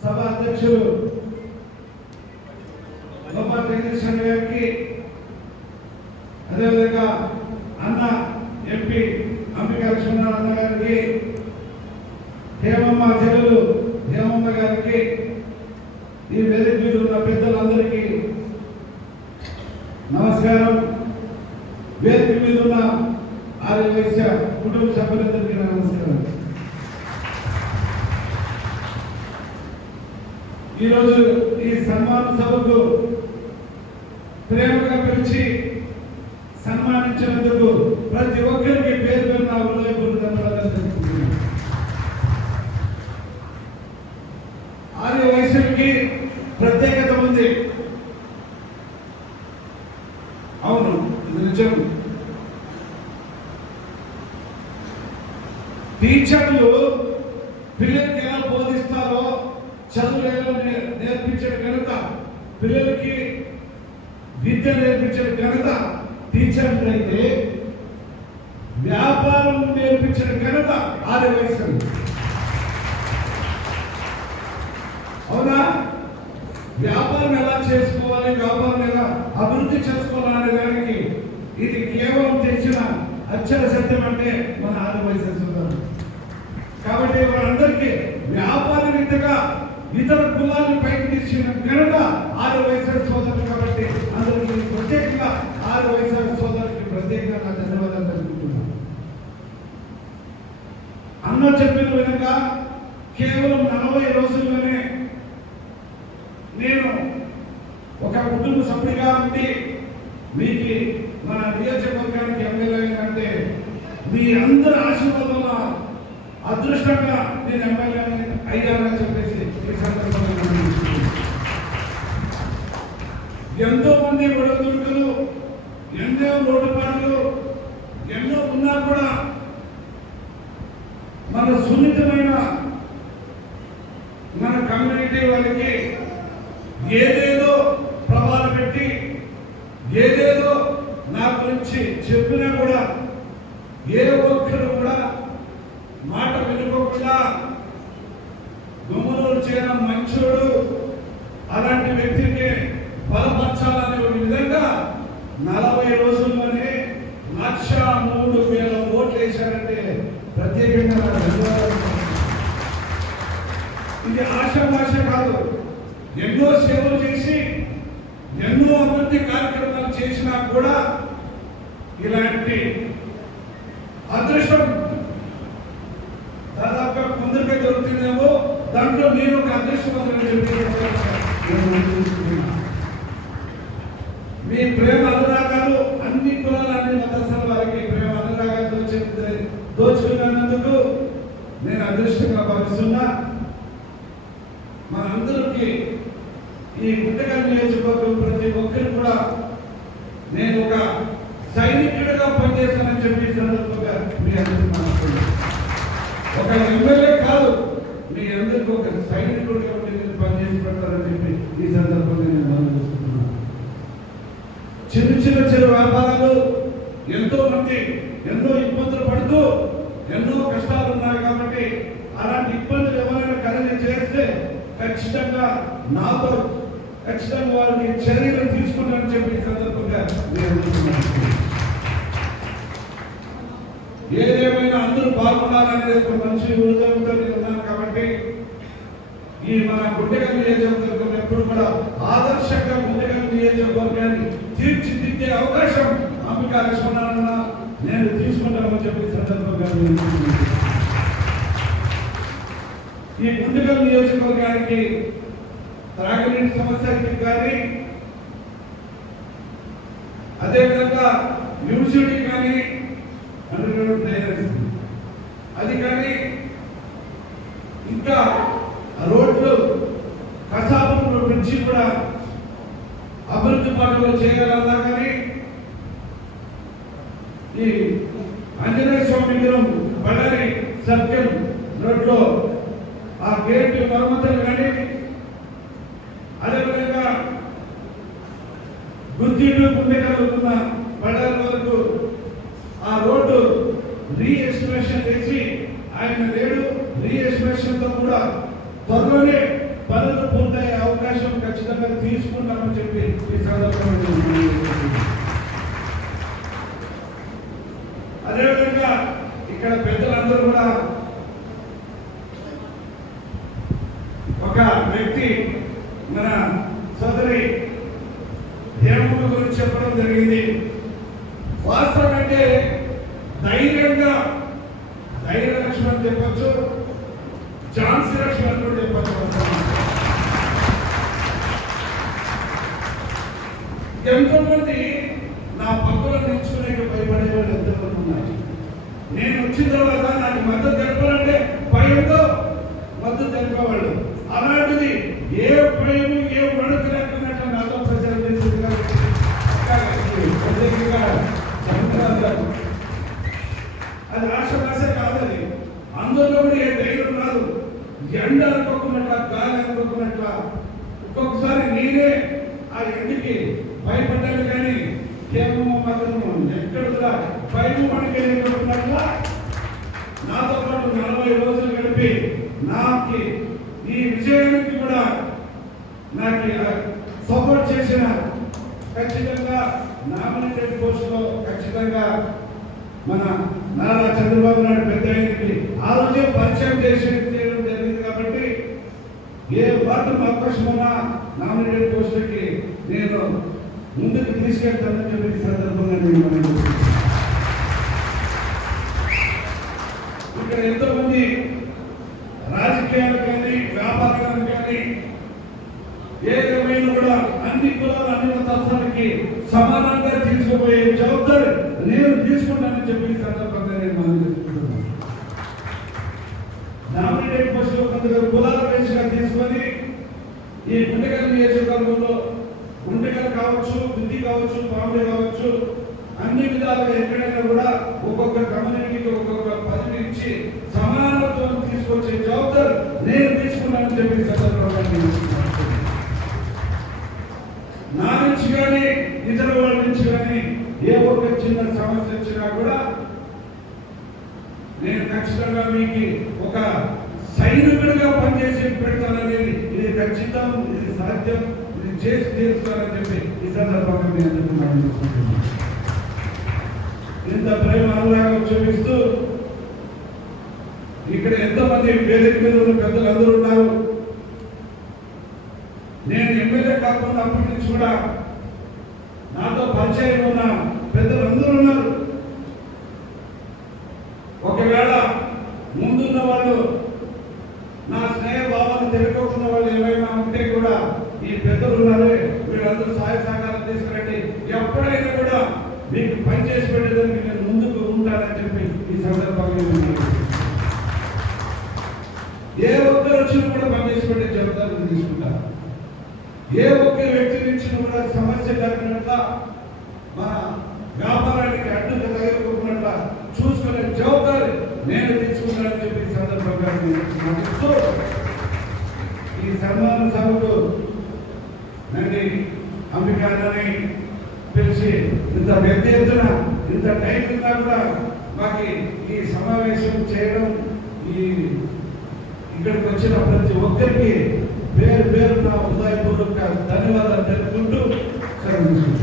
సభ అధ్యక్షులు గోపాల్ వెంకటేశ్వర గారికి అదేవిధంగా అన్న ఎంపీ అంబికా లక్ష్మీనారాయణ అన్న గారికి హేమమ్మ చెల్లెలు హేమమ్మ గారికి ఈ వేదిక పెద్దలందరికీ ఈరోజు ఈ సన్మాన సభకు ప్రేమగా పిలిచి సన్మానించినందుకు ప్రతి ఒక్కరికి పేరు పేరు నా హృదయపూర్వక ధన్యవాదాలు తెలుపుతున్నాను ఆర్య ప్రత్యేకత ఉంది. అవును ఇది నిజం. టీచర్లు పిల్లలకి ఎలా బోధిస్తారో చదువు ఎలా నే- నేర్పించడం కనుక పిల్లలకి విద్య నేర్పించిన ఘనత టీచర్లు అయితే వ్యాపారం నేర్పించిన ఘనత ఆరు అవునా? వ్యాపారం ఎలా చేసుకోవాలి వ్యాపారం ఎలా అభివృద్ధి చేసుకోవాలనే దానికి ఇది కేవలం తెచ్చిన అక్షర సత్యం అంటే మన ఆరు కాబట్టి వారందరికీ విద్యగా ఇతర కులాలను పైకి తీసిన ఘనత ఆరు వయసు సోదరులు కాబట్టి అందరికీ ప్రత్యేకంగా ఆరు వయసు సోదరులకి ప్రత్యేకంగా నా ధన్యవాదాలు తెలుపుతున్నాను అన్న కాకుండా కేవలం నలభై రోజుల్లోనే నేను ఒక కుటుంబ సభ్యుడిగా ఉండి మీకు మన నియోజకవర్గానికి ఎమ్మెల్యే అంటే మీ అందరి ఆశీర్వాదం అదృష్టంగా నేను ఎమ్మెల్యే అయ్యానని చెప్పేసి ఈ సందర్భంగా ఎంతో మంది ఒడదుడుకులు ఎన్నో లోటుపాట్లు ఎన్నో ఉన్నా కూడా మన సున్నితమైన మన కమ్యూనిటీ వాళ్ళకి ఏదేదో ప్రభావం పెట్టి ఏదేదో నా గురించి చెప్పినా కూడా ఏ ఒక్కరు కూడా మాట వినుకోకుండా గుమ్మలు చేయడం మంచోడు అలాంటి వ్యక్తిని బలపరచాలనే ఒక విధంగా నలభై రోజుల్లోనే లక్ష మూడు వేల ఓట్లు వేశారంటే ప్రత్యేకంగా నా ధన్యవాదాలు. ఇది ఆశాభాష కాదు ఎన్నో సేవలు చేసి ఎన్నో అభివృద్ధి కార్యక్రమాలు చేసినా కూడా ఇలాంటి అదృష్టం దాదాపుగా కొందరికే దొరుకుతుందేమో దాంట్లో నేను ఒక అదృష్టవంతుని మీ ప్రేమ అనురాగాలు అన్ని కులాలు అన్ని మతస్థల వారికి ప్రేమ అనురాగాలు దోచే దోచుకున్నందుకు నేను అదృష్టంగా భావిస్తున్నా. మనందరికీ ఈ గుంటగల్ నియోజకవర్గం ప్రతి ఒక్కరు కూడా నేను ఒక సైనికుడిగా పనిచేస్తానని చెప్పి సందర్భంగా మీ అందరికీ ఒక ఎమ్మెల్యే కాదు మీ అందరికీ ఒక సైనికుడిగా నేను పనిచేసి పెడతానని చెప్పి ఈ సందర్భంగా నేను మనం చూస్తున్నాను. చిన్న చిన్న చిన్న వ్యాపారాలు ఎంతో మంది ఎన్నో ఇబ్బందులు పడుతూ ఎన్నో కష్టాలు ఉన్నాయి కాబట్టి అలాంటి ఇబ్బందులు ఎవరైనా కలిగి చేస్తే ఖచ్చితంగా నాతో ఖచ్చితంగా వారికి చర్యలు తీసుకున్నారని చెప్పి సందర్భంగా నేను ఏదేమైనా అందరూ బాగుండాలనేది ఒక మనిషి హృదయంతో ఉన్నాను కాబట్టి ఈ మన గుండెగల్ నియోజకవర్గం ఎప్పుడు కూడా ఆదర్శంగా గుండెగల్ నియోజకవర్గాన్ని తీర్చిదిద్దే అవకాశం అంబికా లక్ష్మణారాయణ నేను తీసుకుంటానని చెప్పి సందర్భంగా ఈ గుండెగల్ నియోజకవర్గానికి త్రాగునీటి సమస్యకి కానీ అదేవిధంగా యూనివర్సిటీ నుంచి కూడా అభివృద్ధి పనులు చేయగలదా కానీ ఈ ఆంజనేయ స్వామి విగ్రహం బళ్ళారి సత్యం రోడ్లో ఆ గేట్ మరమ్మతులు కానీ అదేవిధంగా గుర్తింపు గుండెకలున్న బళ్ళారి వరకు ఆ రోడ్డు రీఎస్టిమేషన్ చేసి ఆయన లేడు రీఎస్టిమేషన్తో తో కూడా త్వరలోనే పనులు పొందాయి అవకాశం ఖచ్చితంగా తీసుకుంటామని చెప్పి ఈ సందర్భంగా అదేవిధంగా ఇక్కడ పెద్ద ఎండ అనుకోకున్నట్ల గాలి అనుకోకున్నట్ల ఒక్కొక్కసారి నేనే ఆ ఎండకి భయపడ్డాను కానీ కేవలం మాత్రము ఎక్కడ కూడా భయం పడిపోయినట్ల నాతో పాటు నలభై రోజులు గడిపి నాకు ఈ విజయానికి కూడా నాకు సపోర్ట్ చేసిన ఖచ్చితంగా నామినేటెడ్ పోస్టులో ఖచ్చితంగా మన నారా చంద్రబాబు నాయుడు పెద్ద ఆయనకి ఆ రోజే పరిచయం చేసి ఏ వార్డు అవకాశం ఉన్నా నామినేటెడ్ పోస్టులకి నేను ముందుకు తీసుకెళ్తానని చెప్పి సందర్భంగా నేను మనవి చేస్తున్నాను. ఇక్కడ ఎంతో మంది రాజకీయాలు కానీ వ్యాపారాలు కానీ ఏదేమైనా కూడా అన్ని కులాలు అన్ని మతాలకి సమానంగా తీసుకుపోయే జవాబాదారి నేను తీసుకుంటానని చెప్పి ఈ సందర్భంగా నేను మనం చేసుకుంటున్నాను నామినేటెడ్ పోస్టులు కొంతగా కులాల బేస్గా తీసుకొని ఈ గుండెగల్ నియోజకవర్గంలో గుండెగల్ కావచ్చు బుద్ధి కావచ్చు పాములు కావచ్చు అన్ని ఎక్కడైనా కూడా ఒక్కొక్క కమ్యూనిటీకి ఒక్కొక్క పదవి ఇచ్చి సమానత్వం తీసుకొచ్చే జవాబాదారి నేను తీసుకున్నానని చెప్పి సందర్భంగా నా నుంచి కానీ ఇతర వాళ్ళ నుంచి కానీ ఏ ఒక్క చిన్న సమస్య వచ్చినా కూడా నేను ఖచ్చితంగా మీకు ఒక సైనికుడిగా పనిచేసి పెడతాననేది ఇది ఖచ్చితం ఇది సాధ్యం ఇది చేసి తీరుస్తానని చెప్పి ఈ సందర్భంగా నేను అందరికీ మనం ఇంత ప్రేమ అనురాగం చూపిస్తూ ఇక్కడ ఎంతమంది వేదిక మీద ఉన్న పెద్దలు అందరూ ఉన్నారు. నేను ఎమ్మెల్యే కాకుండా అప్పటి నుంచి కూడా నాతో పరిచయం ఉన్న పెద్దలు అందరూ ఉన్నారు. ఒకవేళ ముందున్న వాళ్ళు నా స్నేహ భావాన్ని తెలుసుకోకుండా వాళ్ళు ఏమైనా ఉంటే కూడా ఈ పెద్దలు ఉన్నారే వీళ్ళందరూ సహాయ సహకారం తీసుకురండి. ఎప్పుడైనా కూడా మీకు పని చేసి పెట్టేదానికి నేను ముందుకు ఉంటానని చెప్పి ఈ సందర్భంగా ఏ ఒక్కరు వచ్చినా కూడా పని చేసి పెట్టే జవాబాదారు తీసుకుంటారు ఏ ఒక్క వ్యక్తి నుంచి కూడా సమస్య కలిగినట్ల మన వ్యాపారానికి అడ్డుకు తగలకుండా చూసుకునే జవాబాదారి నేను తీసుకున్నానని చెప్పి ఈ సందర్భంగా ఈ సన్మాన సభకు నన్ను అంబికాని పిలిచి ఇంత పెద్ద ఎత్తున ఇంత టైం ఉన్నా కూడా మాకు ఈ సమావేశం చేయడం ఈ ఇక్కడికి వచ్చిన ప్రతి ఒక్కరికి పేరు పేరు నా ఉదయపూర్వక ధన్యవాదాలు తెలుపుకుంటూ సెలవు